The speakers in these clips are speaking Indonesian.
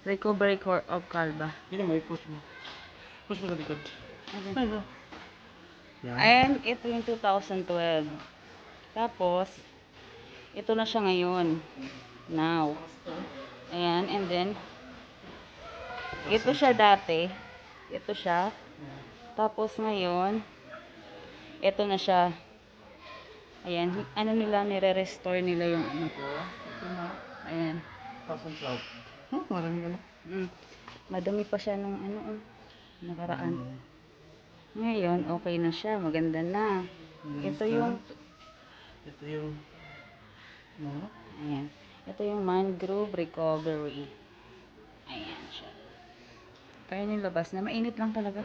Recovery Court of Calba. Hindi mo i-push mo. Push mo sa likod. Okay. Ay, no. Yan. And ito yung 2012. Tapos, ito na siya ngayon. Now. Ayan, and then, ito siya dati. Ito siya. Tapos ngayon, ito na siya. Ayan, ano nila, nire-restore nila yung ano ko. Ito na. Ayan. 2012. Maraming ano. Madumi pa siya nung ano, nakaraan. Ngayon, okay na siya. Maganda na. Ito yung, Ito yung, no? ayan. Ito yung mangrove recovery. Ayan siya. Kaya yung labas na, mainit lang talaga.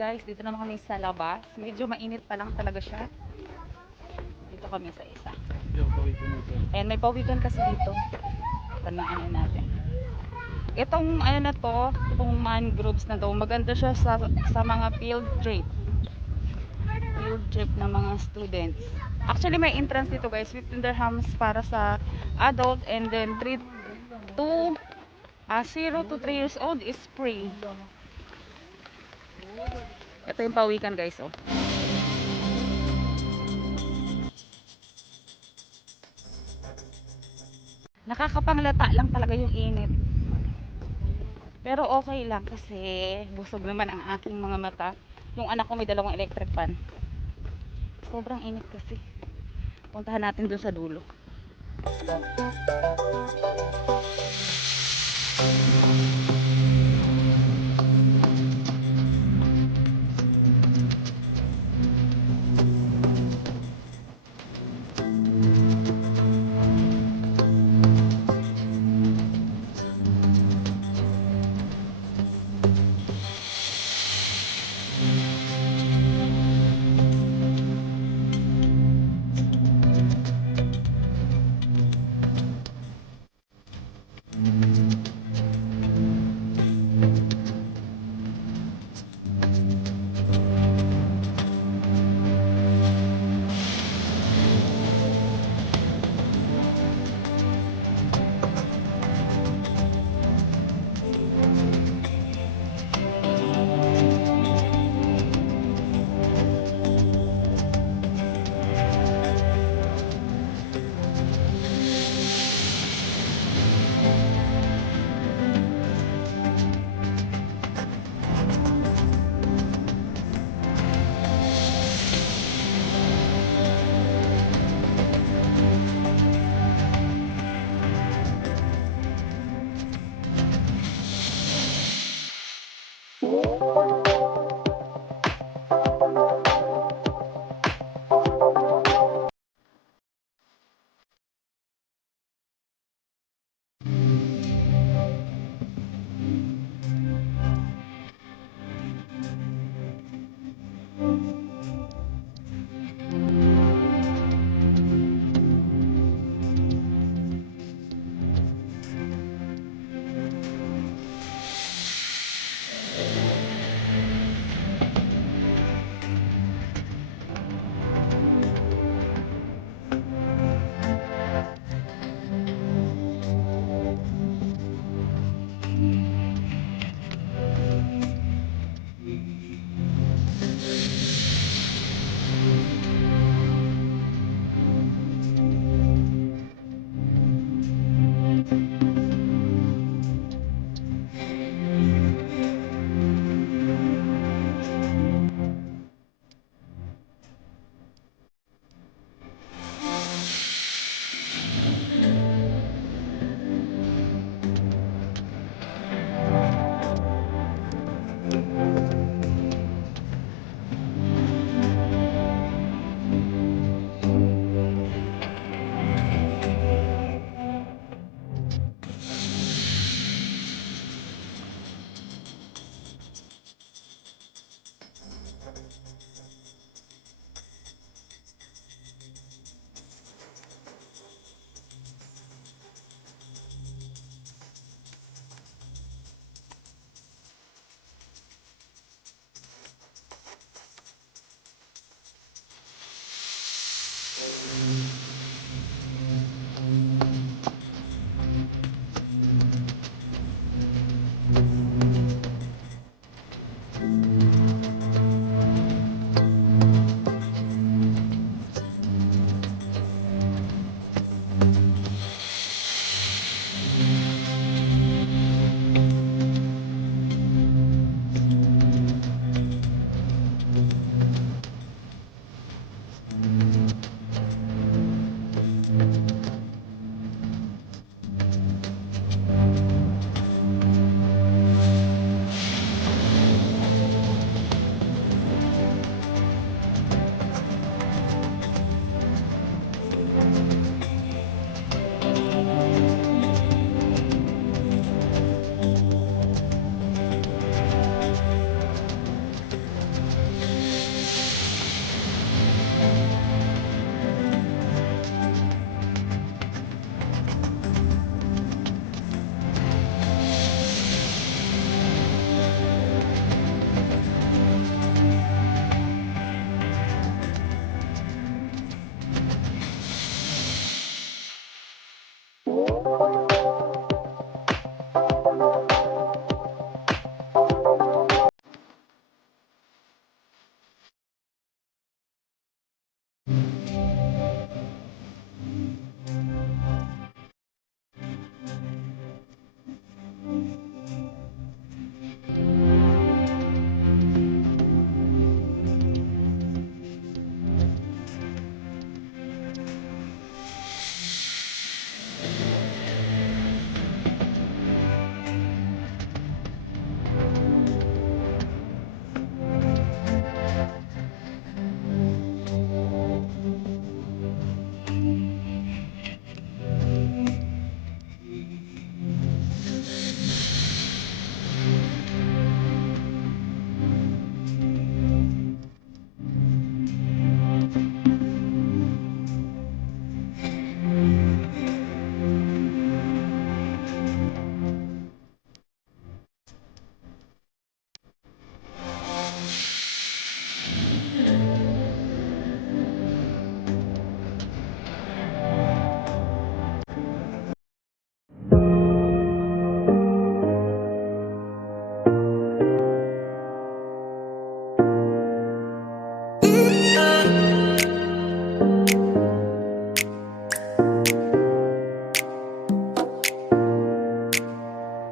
guys, dito naman kami sa labas. Medyo mainit pa lang talaga siya. Dito kami sa isa. Yung pawikan nito. Ayan, may pawikan kasi dito. Tanong natin. Itong ano na to, itong mangroves na to, maganda siya sa mga field trip. Field trip ng mga students. Actually, may entrance dito guys, 15 dirhams para sa adult, and then 0 to 3 years old is free. Ito yung pawikan guys, oh. Nakakapanglata lang talaga yung init. Pero okay lang kasi busog naman ang aking mga mata. Yung anak ko may dalawang electric fan. Sobrang init kasi. Puntahan natin dun sa dulo.